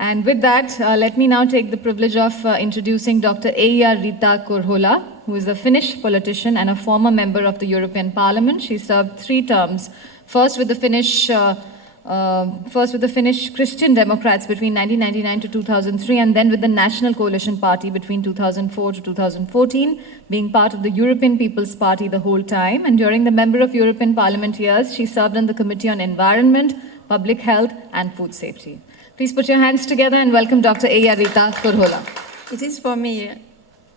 And with that, let me now take the privilege of introducing Dr. Riitta Korhola, who is a Finnish politician and a former member of the European Parliament. She served 3 terms, first with the Finnish Christian Democrats between 1999 to 2003, and then with the National Coalition Party between 2004 to 2014, being part of the European People's Party the whole time. And during the Member of European Parliament years, she served on the Committee on Environment, Public Health and Food Safety. Please put your hands together and welcome Dr. Riitta Korhola. It is for me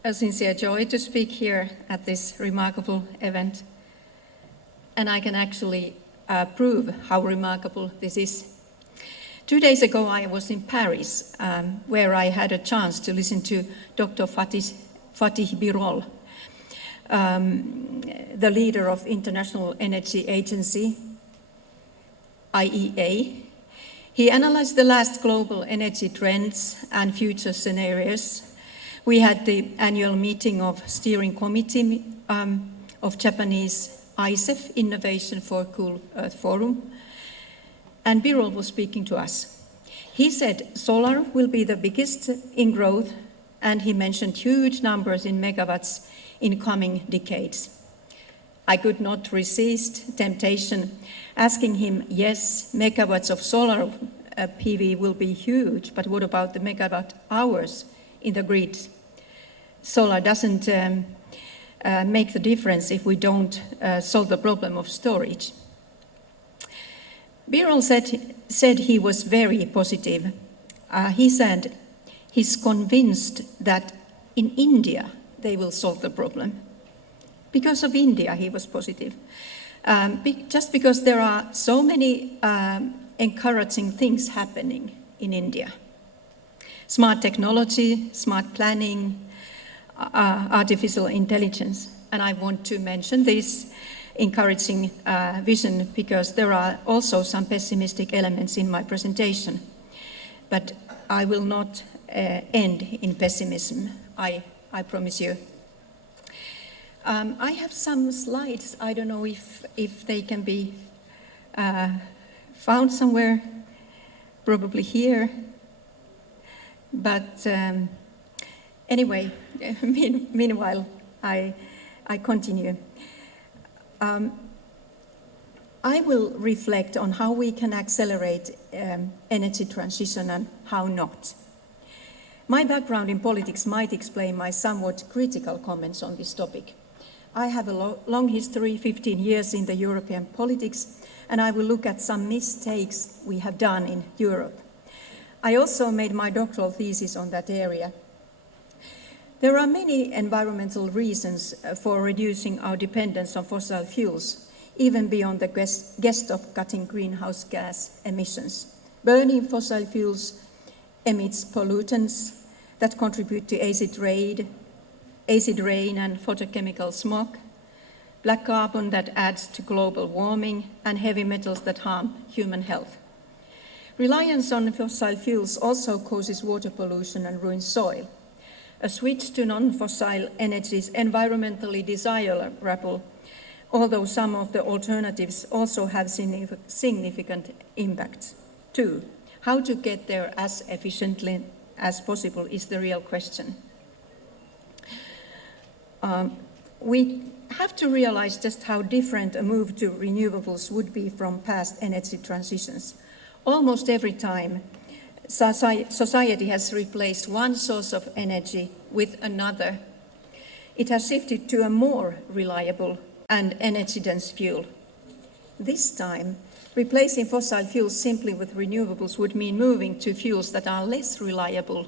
a sincere joy to speak here at this remarkable event. And I can actually prove how remarkable this is. 2 days ago, I was in Paris, where I had a chance to listen to Dr. Fatih Birol, the leader of International Energy Agency, IEA. He analyzed the last global energy trends and future scenarios. We had the annual meeting of Steering Committee of Japanese ISGF, Innovation for Cool Earth Forum, and Birol was speaking to us. He said solar will be the biggest in growth, and he mentioned huge numbers in megawatts in coming decades. I could not resist temptation asking him, yes, megawatts of solar PV will be huge, but what about the megawatt hours in the grid? Solar doesn't make the difference if we don't solve the problem of storage. Birol said he was very positive. He said he's convinced that in India they will solve the problem. Because of India, he was positive. Just because there are so many encouraging things happening in India. Smart technology, smart planning, artificial intelligence. And I want to mention this encouraging vision because there are also some pessimistic elements in my presentation. But I will not end in pessimism, I promise you. I have some slides. I don't know if they can be found somewhere, probably here. But anyway, meanwhile, I continue. I will reflect on how we can accelerate energy transition and how not. My background in politics might explain my somewhat critical comments on this topic. I have a long history, 15 years in the European politics, and I will look at some mistakes we have done in Europe. I also made my doctoral thesis on that area. There are many environmental reasons for reducing our dependence on fossil fuels, even beyond the gist of cutting greenhouse gas emissions. Burning fossil fuels emits pollutants that contribute to acid rain and photochemical smog, black carbon that adds to global warming, and heavy metals that harm human health. Reliance on fossil fuels also causes water pollution and ruins soil. A switch to non-fossil energy is environmentally desirable, although some of the alternatives also have significant impacts too. How to get there as efficiently as possible is the real question. We have to realize just how different a move to renewables would be from past energy transitions. Almost every time, society has replaced one source of energy with another. It has shifted to a more reliable and energy-dense fuel. This time, replacing fossil fuels simply with renewables would mean moving to fuels that are less reliable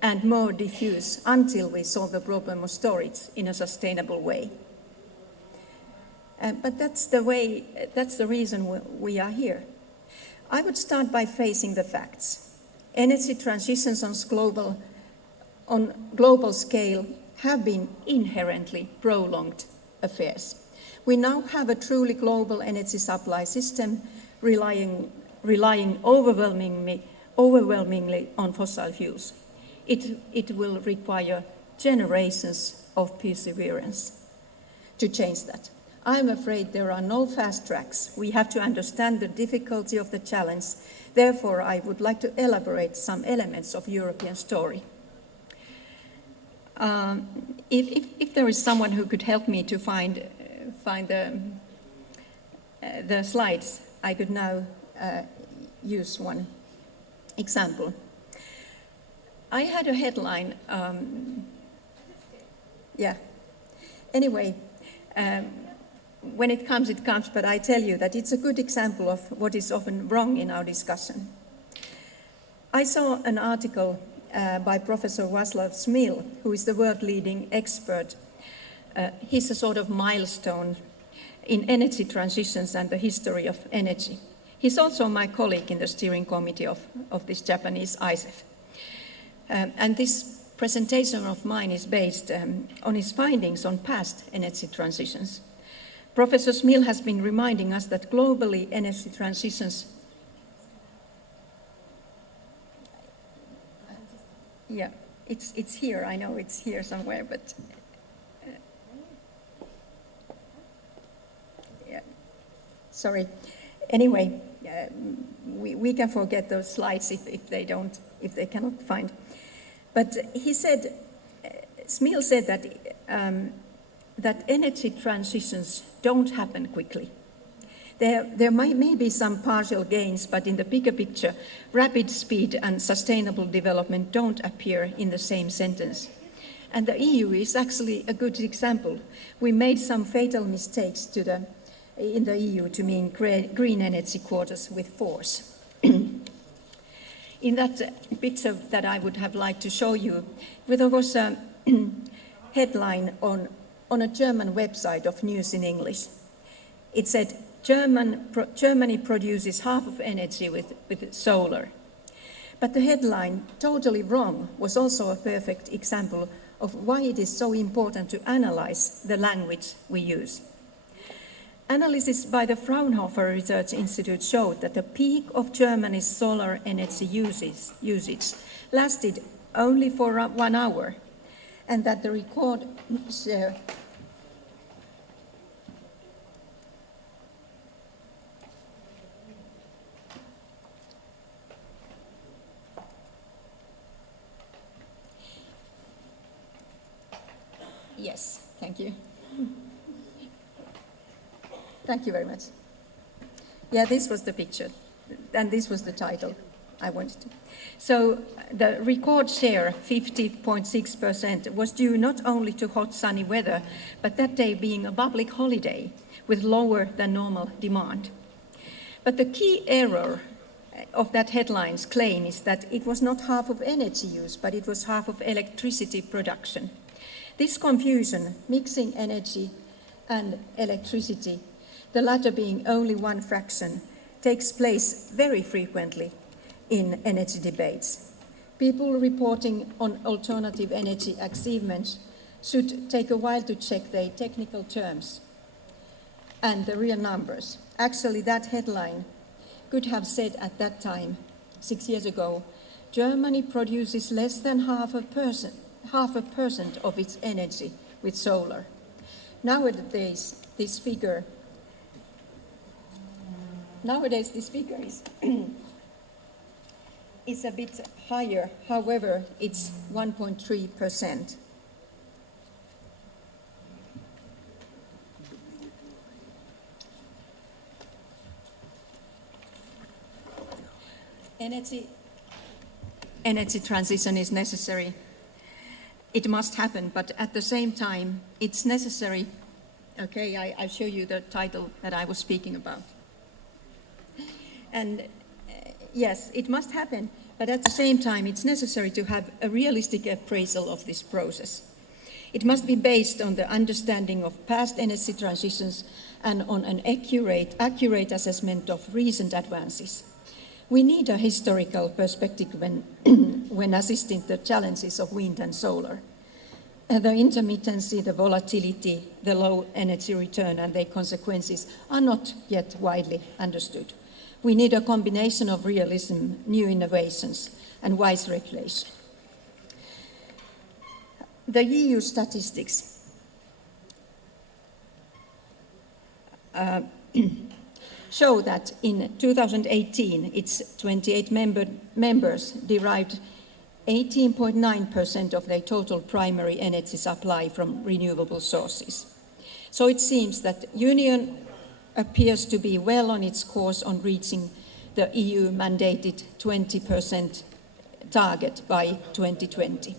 and more diffuse until we solve the problem of storage in a sustainable way. But that's the reason we are here. I would start by facing the facts. Energy transitions on global scale have been inherently prolonged affairs. We now have a truly global energy supply system relying overwhelmingly on fossil fuels. It will require generations of perseverance to change that. I'm afraid there are no fast tracks. We have to understand the difficulty of the challenge. Therefore, I would like to elaborate some elements of European story. If there is someone who could help me to find the slides, I could now use one example. I had a headline, Anyway, when it comes, but I tell you that it's a good example of what is often wrong in our discussion. I saw an article by Professor Václav Smil, who is the world-leading expert. He's a sort of milestone in energy transitions and the history of energy. He's also my colleague in the steering committee of this Japanese ISGF. And this presentation of mine is based on his findings on past energy transitions. Professor Smil has been reminding us that globally energy transitions it's here, I know it's here somewhere, but sorry. Anyway, we can forget those slides if they cannot find. But he said, Smil said that energy transitions don't happen quickly. There may be some partial gains, but in the bigger picture, rapid speed and sustainable development don't appear in the same sentence. And the EU is actually a good example. We made some fatal mistakes in the EU to mean green energy quotas with force. In that picture that I would have liked to show you, there was a headline on a German website of News in English. It said, Germany produces half of energy with solar. But the headline, totally wrong, was also a perfect example of why it is so important to analyze the language we use. Analysis by the Fraunhofer Research Institute showed that the peak of Germany's solar energy usage lasted only for 1 hour, and that the record share Yes, thank you. Thank you very much. Yeah, this was the picture, and this was the title I wanted to. So the record share, 50.6%, was due not only to hot sunny weather, but that day being a public holiday with lower than normal demand. But the key error of that headline's claim is that it was not half of energy use, but it was half of electricity production. This confusion, mixing energy and electricity, the latter being only one fraction, takes place very frequently in energy debates. People reporting on alternative energy achievements should take a while to check their technical terms and the real numbers. Actually, that headline could have said at that time, 6 years ago, Germany produces less than half a percent of its energy with solar. Nowadays, this figure is a bit higher. However, it's 1.3%. Energy transition is necessary. It must happen, but at the same time, it's necessary. Okay, I'll show you the title that I was speaking about. And yes, it must happen, but at the same time, it's necessary to have a realistic appraisal of this process. It must be based on the understanding of past energy transitions and on an accurate assessment of recent advances. We need a historical perspective when assisting the challenges of wind and solar. The intermittency, the volatility, the low energy return and their consequences are not yet widely understood. We need a combination of realism, new innovations, and wise regulation. The EU statistics. show that in 2018, its 28 members derived 18.9% of their total primary energy supply from renewable sources. So it seems that Union appears to be well on its course on reaching the EU mandated 20% target by 2020.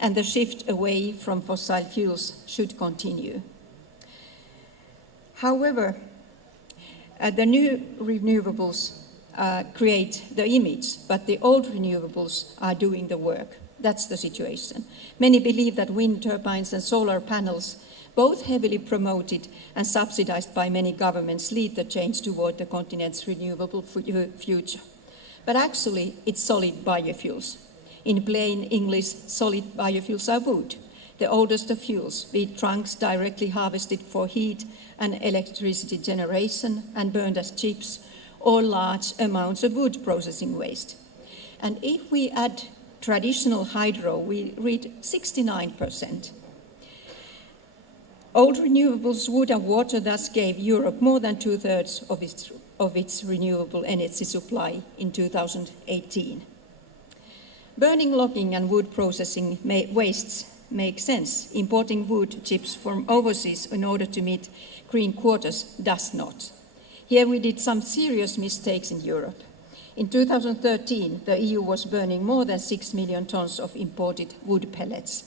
And the shift away from fossil fuels should continue. However, the new renewables create the image, but the old renewables are doing the work. That's the situation. Many believe that wind turbines and solar panels, both heavily promoted and subsidized by many governments, lead the change toward the continent's renewable future. But actually, it's solid biofuels. In plain English, solid biofuels are wood, the oldest of fuels, be it trunks directly harvested for heat and electricity generation and burned as chips, or large amounts of wood processing waste. And if we add traditional hydro, we reach 69%. Old renewables, wood and water, thus gave Europe more than 2/3 of its renewable energy supply in 2018. Burning, logging and wood processing wastes make sense. Importing wood chips from overseas in order to meet green quotas does not. Here we did some serious mistakes in Europe. In 2013, the EU was burning more than 6 million tons of imported wood pellets.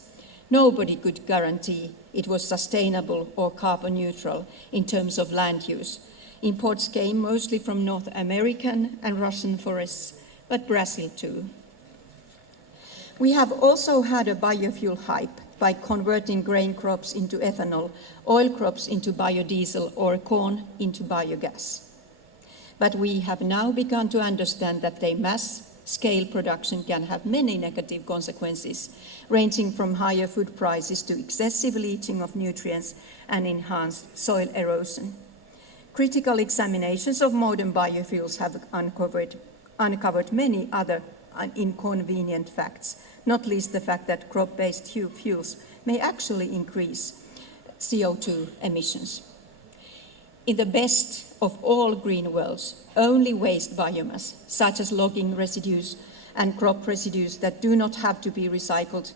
Nobody could guarantee it was sustainable or carbon neutral in terms of land use. Imports came mostly from North American and Russian forests, but Brazil too. We have also had a biofuel hype by converting grain crops into ethanol, oil crops into biodiesel, or corn into biogas. But we have now begun to understand that their mass-scale production can have many negative consequences, ranging from higher food prices to excessive leaching of nutrients and enhanced soil erosion. Critical examinations of modern biofuels have uncovered many other inconvenient facts, not least the fact that crop-based fuels may actually increase CO2 emissions. In the best of all green worlds, only waste biomass, such as logging residues and crop residues that do not have to be recycled,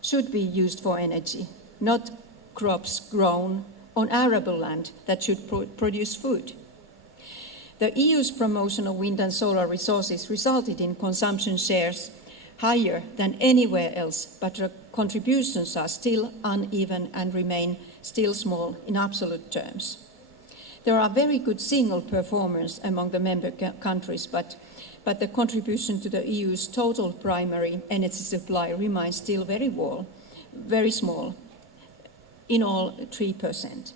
should be used for energy, not crops grown on arable land that should produce food. The EU's promotion of wind and solar resources resulted in consumption shares higher than anywhere else, but the contributions are still uneven and remain still small in absolute terms. There are very good single performers among the member countries, but the contribution to the EU's total primary energy supply remains still very small, in all 3%.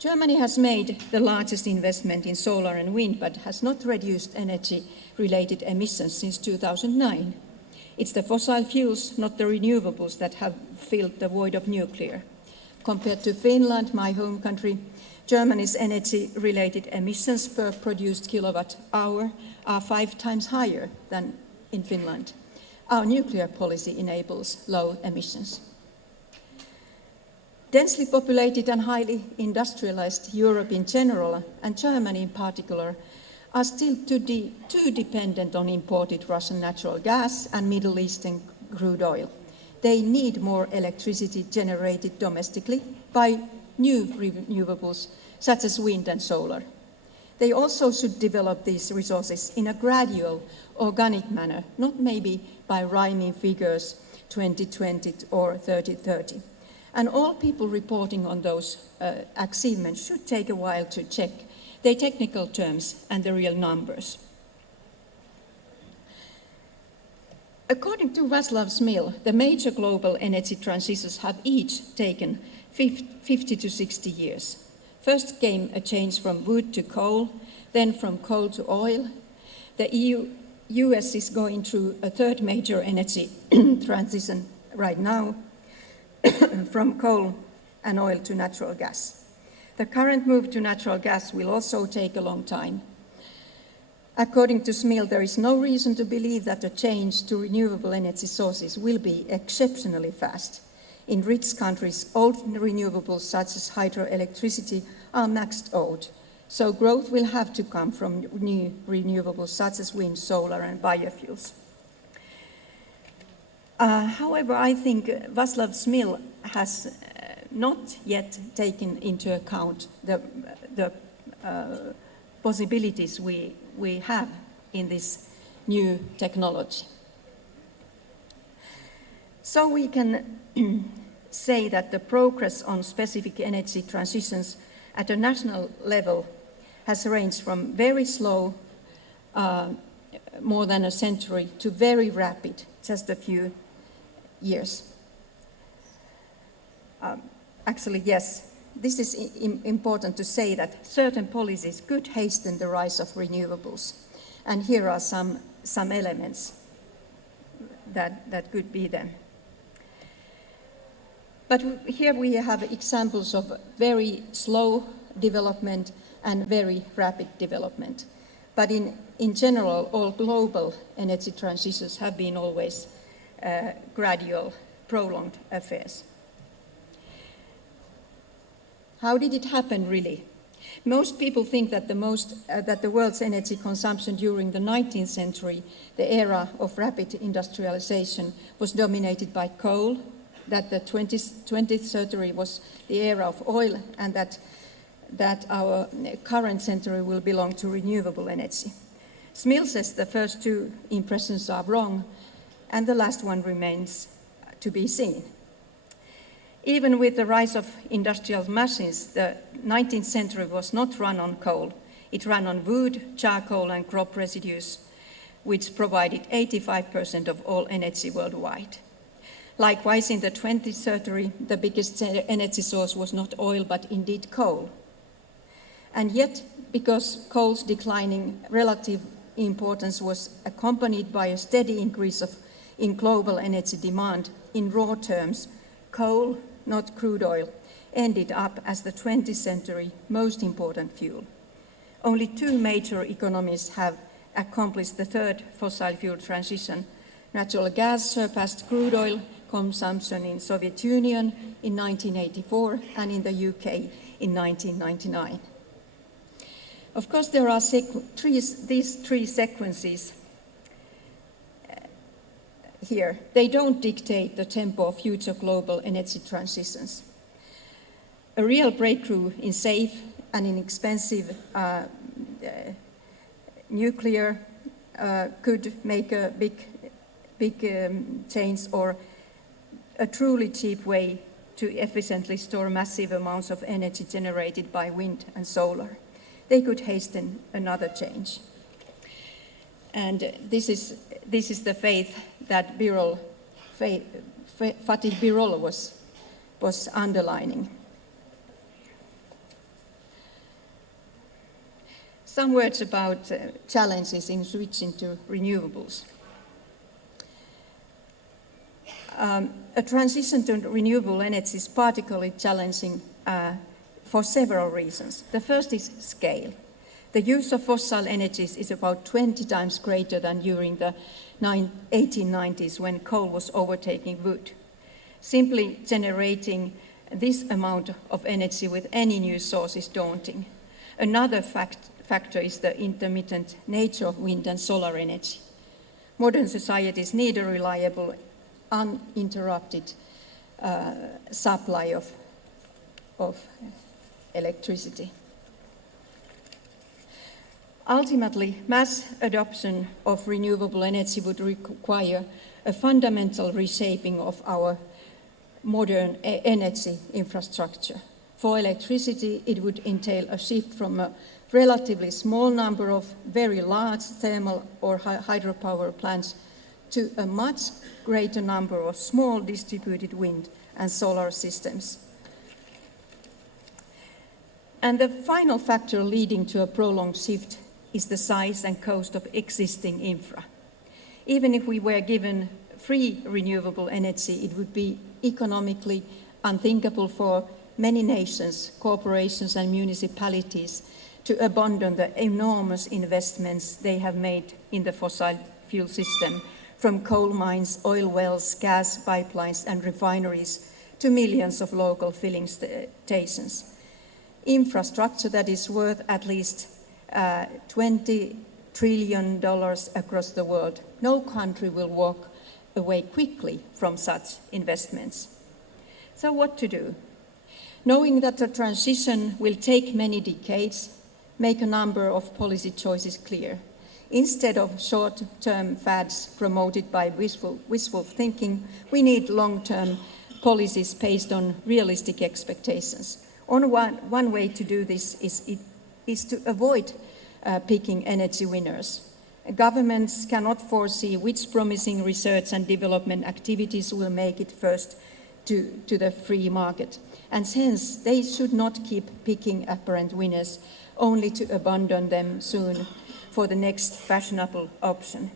Germany has made the largest investment in solar and wind, but has not reduced energy-related emissions since 2009. It's the fossil fuels, not the renewables, that have filled the void of nuclear. Compared to Finland, my home country, Germany's energy-related emissions per produced kilowatt hour are 5 times higher than in Finland. Our nuclear policy enables low emissions. Densely populated and highly industrialized Europe in general, and Germany in particular, are still too dependent on imported Russian natural gas and Middle Eastern crude oil. They need more electricity generated domestically by new renewables, such as wind and solar. They also should develop these resources in a gradual, organic manner, not maybe by rhyming figures 2020 or 3030. And all people reporting on those achievements should take a while to check their technical terms and the real numbers. According to Václav Smil, the major global energy transitions have each taken 50 to 60 years. First came a change from wood to coal, then from coal to oil. The US is going through a third major energy transition right now, from coal and oil to natural gas. The current move to natural gas will also take a long time. According to Smil, there is no reason to believe that the change to renewable energy sources will be exceptionally fast. In rich countries, old renewables such as hydroelectricity are maxed out. So growth will have to come from new renewables such as wind, solar and biofuels. However, I think Václav Smil has not yet taken into account the possibilities we have in this new technology. So we can say that the progress on specific energy transitions at a national level has ranged from very slow, more than a century, to very rapid, just a few years. Actually, yes, this is important to say that certain policies could hasten the rise of renewables. And here are some elements that could be them. But here we have examples of very slow development and very rapid development. But in general, all global energy transitions have been always gradual, prolonged affairs. How did it happen, really? Most people think that the world's energy consumption during the 19th century, the era of rapid industrialization, was dominated by coal, that the 20th century was the era of oil, and that our current century will belong to renewable energy. Smil says the first two impressions are wrong, and the last one remains to be seen. Even with the rise of industrial machines, the 19th century was not run on coal. It ran on wood, charcoal, and crop residues, which provided 85% of all energy worldwide. Likewise, in the 20th century, the biggest energy source was not oil, but indeed coal. And yet, because coal's declining relative importance was accompanied by a steady increase in global energy demand, in raw terms, coal, not crude oil, ended up as the 20th century most important fuel. Only two major economies have accomplished the third fossil fuel transition. Natural gas surpassed crude oil consumption in Soviet Union in 1984 and in the UK in 1999. Of course, there are these three sequences here. They don't dictate the tempo of future global energy transitions. A real breakthrough in safe and inexpensive nuclear could make a big change, or a truly cheap way to efficiently store massive amounts of energy generated by wind and solar. They could hasten another change. And this is the faith that Fatih Birol was underlining. Some words about challenges in switching to renewables. A transition to renewable energy is particularly challenging for several reasons. The first is scale. The use of fossil energies is about 20 times greater than during the 1890s when coal was overtaking wood. Simply generating this amount of energy with any new source is daunting. Another factor is the intermittent nature of wind and solar energy. Modern societies need a reliable, uninterrupted supply of electricity. Ultimately, mass adoption of renewable energy would require a fundamental reshaping of our modern energy infrastructure. For electricity, it would entail a shift from a relatively small number of very large thermal or hydropower plants to a much greater number of small distributed wind and solar systems. And the final factor leading to a prolonged shift is the size and cost of existing infra. Even if we were given free renewable energy, it would be economically unthinkable for many nations, corporations and municipalities to abandon the enormous investments they have made in the fossil fuel system, from coal mines, oil wells, gas pipelines and refineries to millions of local filling stations. Infrastructure that is worth at least $20 trillion across the world. No country will walk away quickly from such investments. So what to do? Knowing that the transition will take many decades, make a number of policy choices clear. Instead of short-term fads promoted by wishful thinking, we need long-term policies based on realistic expectations. One way to do this is to avoid picking energy winners. Governments cannot foresee which promising research and development activities will make it first to the free market. And hence, they should not keep picking apparent winners only to abandon them soon for the next fashionable option.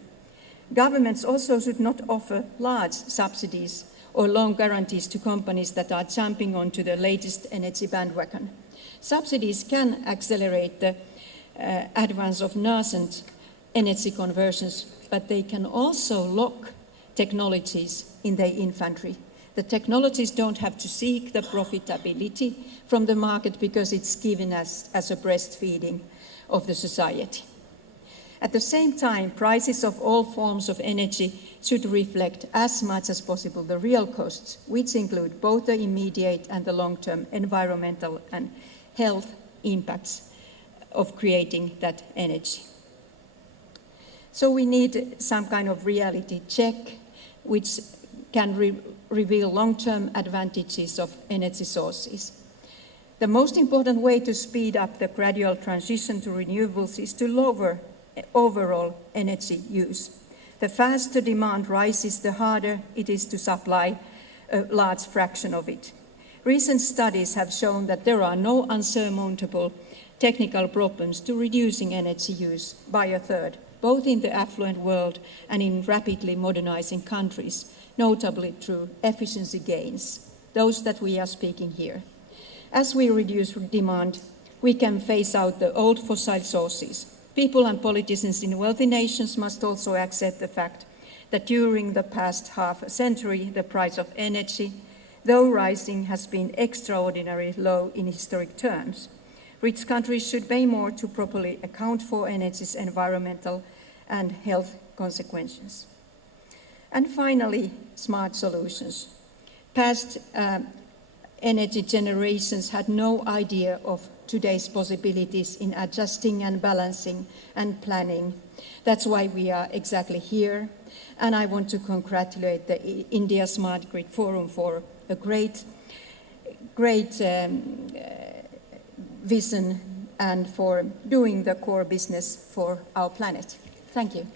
Governments also should not offer large subsidies or long guarantees to companies that are jumping onto the latest energy bandwagon. Subsidies can accelerate the advance of nascent energy conversions, but they can also lock technologies in their infancy. The technologies don't have to seek the profitability from the market because it's given as a breastfeeding of the society. At the same time, prices of all forms of energy should reflect as much as possible the real costs, which include both the immediate and the long-term environmental and health impacts of creating that energy. So we need some kind of reality check which can reveal long-term advantages of energy sources. The most important way to speed up the gradual transition to renewables is to lower overall energy use. The faster demand rises, the harder it is to supply a large fraction of it. Recent studies have shown that there are no unsurmountable technical problems to reducing energy use by a third, both in the affluent world and in rapidly modernizing countries, notably through efficiency gains, those that we are speaking here. As we reduce demand, we can phase out the old fossil sources. People and politicians in wealthy nations must also accept the fact that during the past half a century, the price of energy, though rising, has been extraordinarily low in historic terms. Rich countries should pay more to properly account for energy's environmental and health consequences. And finally, smart solutions. Past energy generations had no idea of today's possibilities in adjusting and balancing and planning. That's why we are exactly here. And I want to congratulate the India Smart Grid Forum for a great vision and for doing the core business for our planet. Thank you.